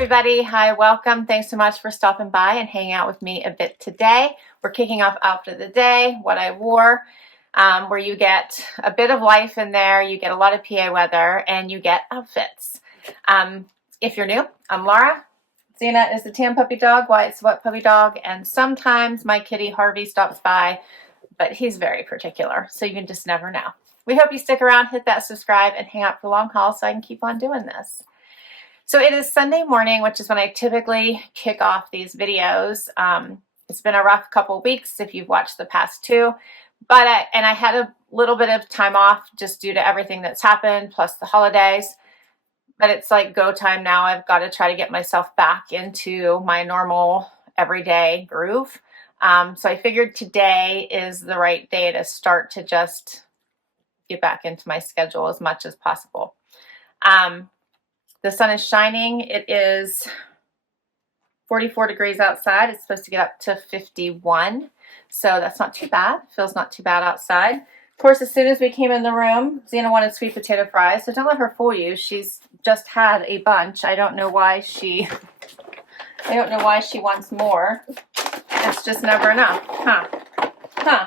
everybody. Hi, welcome. Thanks so much for stopping by and hanging out with me a bit today. We're kicking off outfit of the day, what I wore, where you get a bit of life in there, you get a lot of PA weather, and you get outfits. If you're new, I'm Laura. Xena is the tan puppy dog, Wyatt's the wet puppy dog, and sometimes my kitty Harvey stops by, but he's very particular, so you can just never know. We hope you stick around, hit that subscribe, and hang out for the long haul so I can keep on doing this. So it is Sunday morning, which is when I typically kick off these videos. It's been a rough couple of weeks if you've watched the past two, but I had a little bit of time off just due to everything that's happened, plus the holidays. But it's like go time now. I've got to try to get myself back into my normal everyday groove. So I figured today is the right day to start to just get back into my schedule as much as possible. The sun is shining. It is 44 degrees outside. It's supposed to get up to 51. So that's not too bad. Feels not too bad outside. Of course, as soon as we came in the room, Xena wanted sweet potato fries. So don't let her fool you. She's just had a bunch. I don't know why she wants more. It's just never enough. Huh.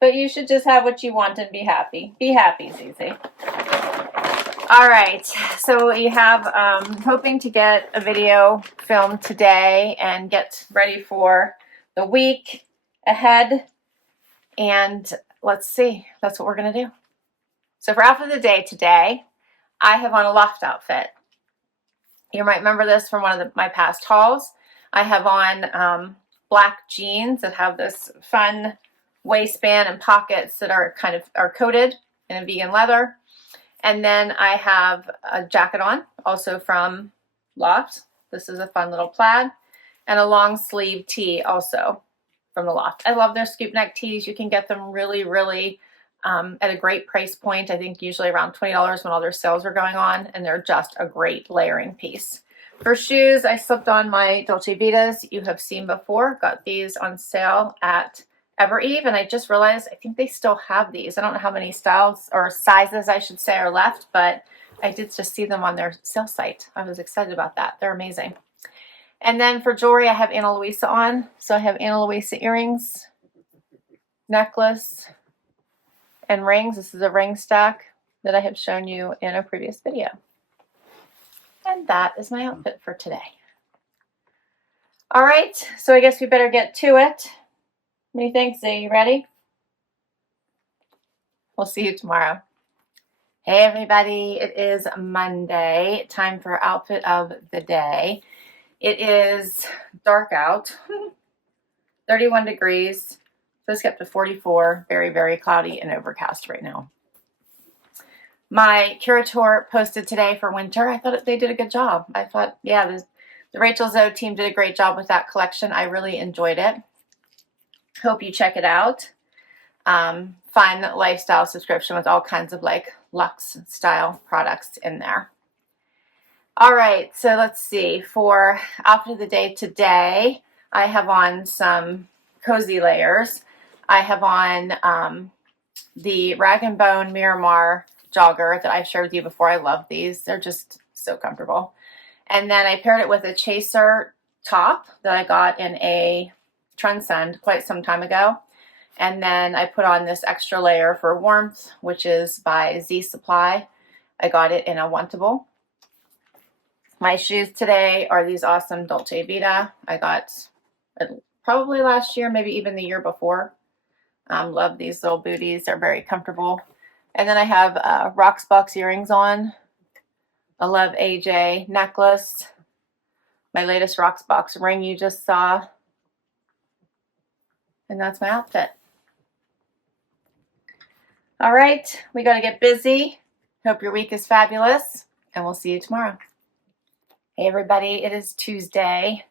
But you should just have what you want and be happy. Be happy, Zizi. All right, so we have hoping to get a video filmed today and get ready for the week ahead. And let's see, that's what we're gonna do. So for outfit of the day today, I have on a loft outfit. You might remember this from one of my past hauls. I have on black jeans that have this fun waistband and pockets that are coated in a vegan leather. And then I have a jacket on, also from Loft. This is a fun little plaid. And a long sleeve tee also from the Loft. I love their scoop neck tees. You can get them really at a great price point. I think usually around $20 when all their sales are going on. And they're just a great layering piece. For shoes, I slipped on my Dolce Vitas you have seen before. Got these on sale at Eve, and I just realized I think they still have these. I don't know how many styles or sizes I should say are left, but I did just see them on their sale site. I was excited about that. They're amazing. And then for jewelry, I have Ana Luisa on. So I have Ana Luisa earrings, necklace, and rings. This is a ring stack that I have shown you in a previous video. And that is my outfit for today. All right, so I guess we better get to it. What do you think, Z? You ready? We'll see you tomorrow. Hey everybody, it is Monday. Time for outfit of the day. It is dark out, 31 degrees. Supposed to get up to 44, very cloudy and overcast right now. My curator posted today for winter. I thought they did a good job. I thought, yeah, the Rachel Zoe team did a great job with that collection. I really enjoyed it. Hope you check it out. Fun lifestyle subscription with all kinds of like luxe style products in there. All right, so let's see. For outfit of the day today, I have on some cozy layers. I have on the Rag & Bone Miramar jogger that I've shared with you before. I love these. They're just so comfortable. And then I paired it with a chaser top that I got in a Trendsend quite some time ago. And then I put on this extra layer for warmth, which is by Z Supply. I got it in a Wantable. My shoes today are these awesome Dolce Vita. I got probably last year, maybe even the year before. Love these little booties. They're very comfortable. And then I have Rocksbox earrings on. I love AJ necklace. My latest Rocksbox ring you just saw. And that's my outfit. All right, we got to get busy. Hope your week is fabulous, and we'll see you tomorrow. Hey everybody, it is Tuesday.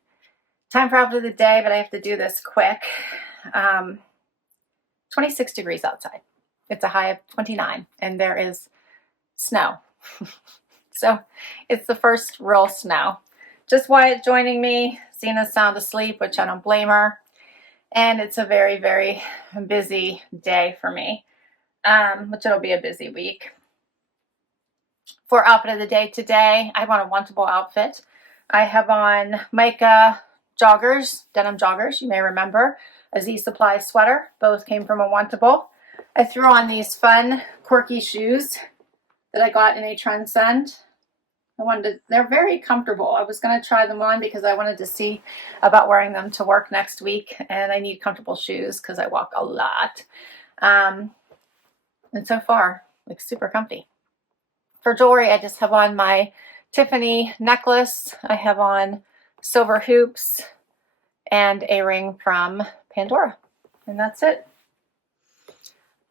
Time for outfit of the day, but I have to do this quick. 26 degrees outside. It's a high of 29, and there is snow. So it's the first real snow. Just Wyatt joining me. Xena's sound asleep, which I don't blame her. And it's a very busy day for me, which it'll be a busy week. For outfit of the day today, I want a Wantable outfit. I have on Mica joggers, denim joggers, you may remember. A Z Supply sweater. Both came from a Wantable. I threw on these fun, quirky shoes that I got in a Trendsend. They're very comfortable. I was going to try them on because I wanted to see about wearing them to work next week. And I need comfortable shoes because I walk a lot. And so far, like super comfy. For jewelry, I just have on my Tiffany necklace. I have on silver hoops and a ring from Pandora. And that's it.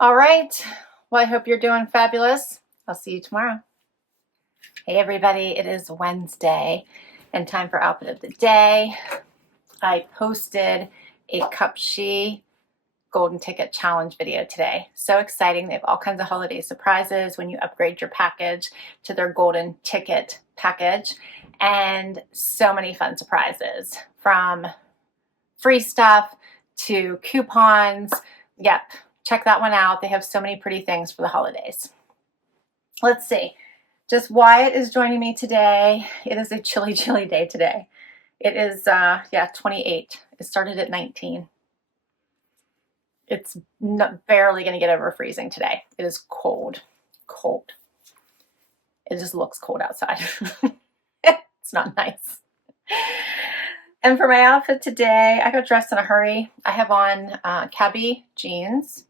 All right. Well, I hope you're doing fabulous. I'll see you tomorrow. Hey everybody, it is Wednesday and time for outfit of the day. I posted a Cup She Golden Ticket Challenge video today. So exciting. They have all kinds of holiday surprises when you upgrade your package to their Golden Ticket package. And so many fun surprises from free stuff to coupons. Yep, check that one out. They have so many pretty things for the holidays. Let's see. Just Wyatt is joining me today. It is a chilly, chilly day today. It is, 28. It started at 19. It's barely going to get over freezing today. It is cold. Cold. It just looks cold outside. It's not nice. And for my outfit today, I got dressed in a hurry. I have on Cabi jeans.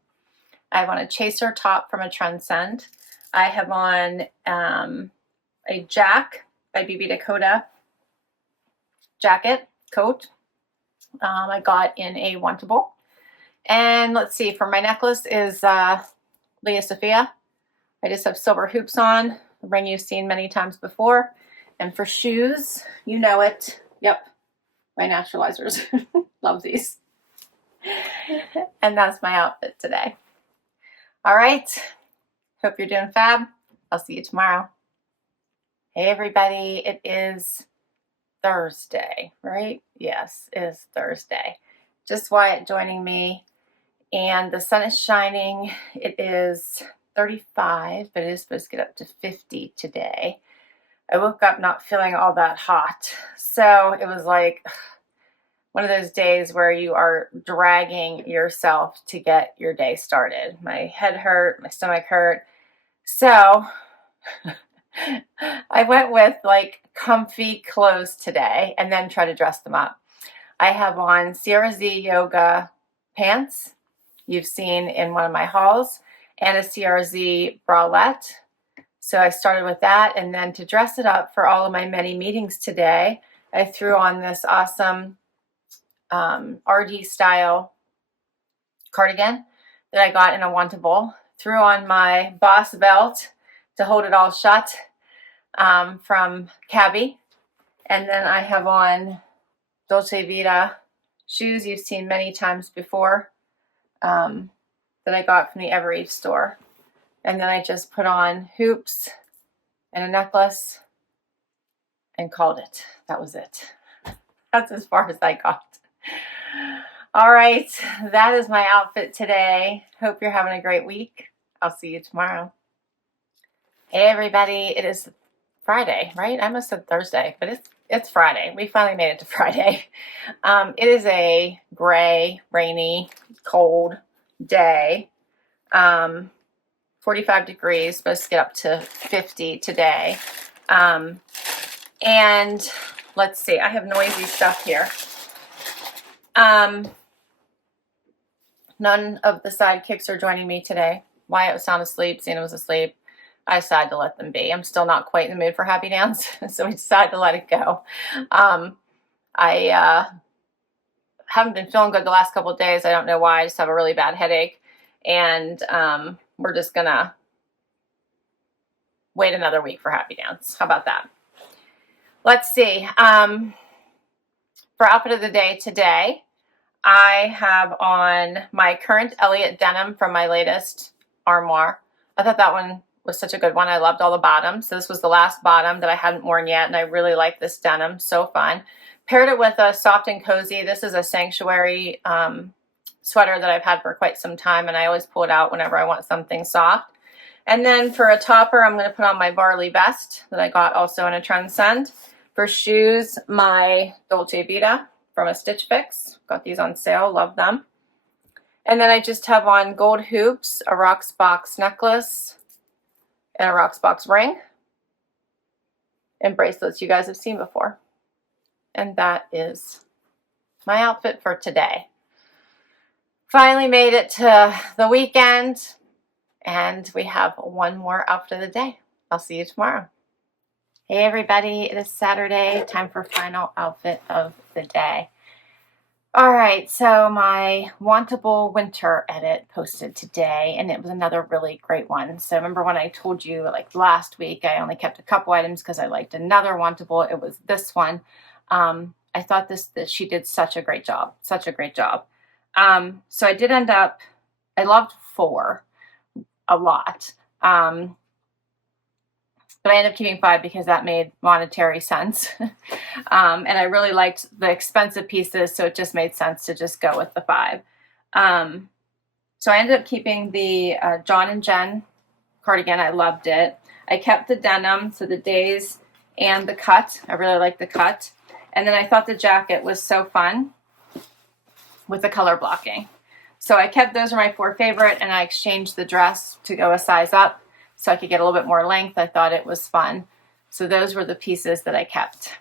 I have on a chaser top from a Trendsend. I have on a Jack by BB Dakota jacket coat. I got in a Wantable. And let's see, for my necklace is Leah Sophia. I just have silver hoops on, the ring you've seen many times before. And for shoes, you know it. Yep, my Naturalizers. Love these. And that's my outfit today. All right. Hope you're doing fab. I'll see you tomorrow. Hey everybody, it is Thursday, right? Yes, it is Thursday. Just Wyatt joining me, and the sun is shining. It is 35, but it is supposed to get up to 50 today. I woke up not feeling all that hot, so it was like one of those days where you are dragging yourself to get your day started. My head hurt, my stomach hurt. So I went with like comfy clothes today and then try to dress them up. I have on CRZ Yoga pants you've seen in one of my hauls and a CRZ bralette. So I started with that, and then to dress it up for all of my many meetings today, I threw on this awesome RD style cardigan that I got in a Wantable. Threw on my Boss belt to hold it all shut from Cabi. And then I have on Dolce Vita shoes you've seen many times before that I got from the Every store. And then I just put on hoops and a necklace and called it. That was it. That's as far as I got. All right, that is my outfit today. Hope you're having a great week. I'll see you tomorrow. Hey everybody, it is Friday, right? I almost said Thursday, but it's Friday. We finally made it to Friday. It is a gray, rainy, cold day. 45 degrees, supposed to get up to 50 today. And let's see, I have noisy stuff here. None of the sidekicks are joining me today. Wyatt was sound asleep, Zena was asleep. I decided to let them be. I'm still not quite in the mood for happy dance, so we decided to let it go. I haven't been feeling good the last couple of days. I don't know why. I just have a really bad headache. And we're just going to wait another week for happy dance. How about that? Let's see. For outfit of the day today, I have on my current Elliott denim from my latest Armoire. I thought that one was such a good one. I loved all the bottoms. So this was the last bottom that I hadn't worn yet, and I really like this denim. So fun. Paired it with a soft and cozy. This is a Sanctuary sweater that I've had for quite some time, and I always pull it out whenever I want something soft. And then for a topper, I'm going to put on my Barley vest that I got also in a Trendsend For shoes, my Dolce Vita from a Stitch Fix. Got these on sale, love them. And then I just have on gold hoops, a Rocksbox necklace, and a Rocksbox ring, and bracelets you guys have seen before. And that is my outfit for today. Finally made it to the weekend, and we have one more outfit of the day. I'll see you tomorrow. Hey everybody, it is Saturday, time for final outfit of the day. All right, so my Wantable Winter edit posted today, and it was another really great one. So remember when I told you like last week, I only kept a couple items because I liked another Wantable. It was this one. I thought that she did such a great job, such a great job. So I did end up, I loved 4 a lot. But I ended up keeping 5 because that made monetary sense. And I really liked the expensive pieces, so it just made sense to just go with the 5. So I ended up keeping the John and Jen cardigan. I loved it. I kept the denim, so the days and the cut. I really liked the cut. And then I thought the jacket was so fun with the color blocking. So I kept those are my 4 favorite, and I exchanged the dress to go a size up so I could get a little bit more length. I thought it was fun. So those were the pieces that I kept.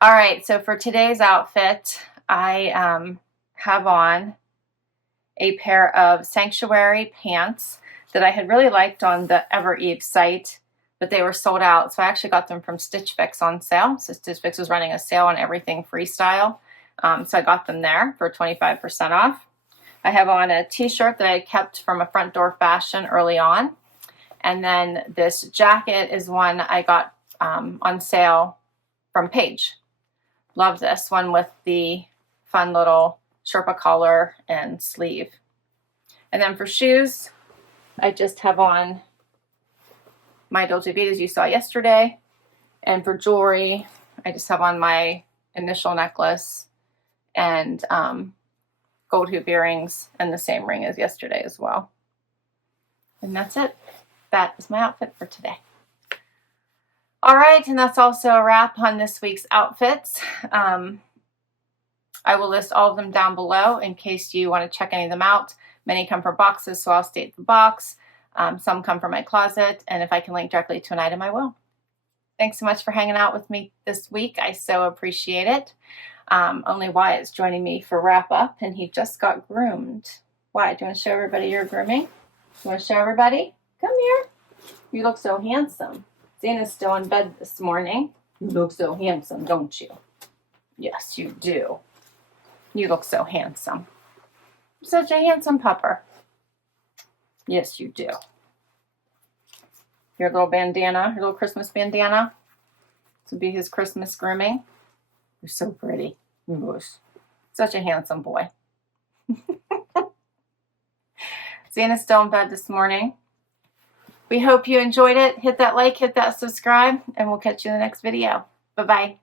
All right, so for today's outfit, I have on a pair of Sanctuary pants that I had really liked on the Ever Eve site, but they were sold out. So I actually got them from Stitch Fix on sale. So Stitch Fix was running a sale on everything freestyle. So I got them there for 25% off. I have on a t-shirt that I kept from a Front Door Fashion early on. And then this jacket is one I got on sale from Paige. Love this one with the fun little Sherpa collar and sleeve. And then for shoes, I just have on my Dolce Vitas you saw yesterday. And for jewelry, I just have on my initial necklace and gold hoop earrings and the same ring as yesterday as well. And that's it. That is my outfit for today. All right, and that's also a wrap on this week's outfits. I will list all of them down below in case you want to check any of them out. Many come from boxes, so I'll state the box. Some come from my closet, and if I can link directly to an item, I will. Thanks so much for hanging out with me this week. I so appreciate it. Only Wyatt's joining me for wrap up, and he just got groomed. Wyatt, do you want to show everybody your grooming? You want to show everybody? Come here. You look so handsome. Zena's still in bed this morning. You look so handsome, don't you? Yes, you do. You look so handsome. Such a handsome pupper. Yes, you do. Your little bandana, your little Christmas bandana. This will be his Christmas grooming. You're so pretty. You're such a handsome boy. Zena's still in bed this morning. We hope you enjoyed it. Hit that like, hit that subscribe, and we'll catch you in the next video. Bye-bye.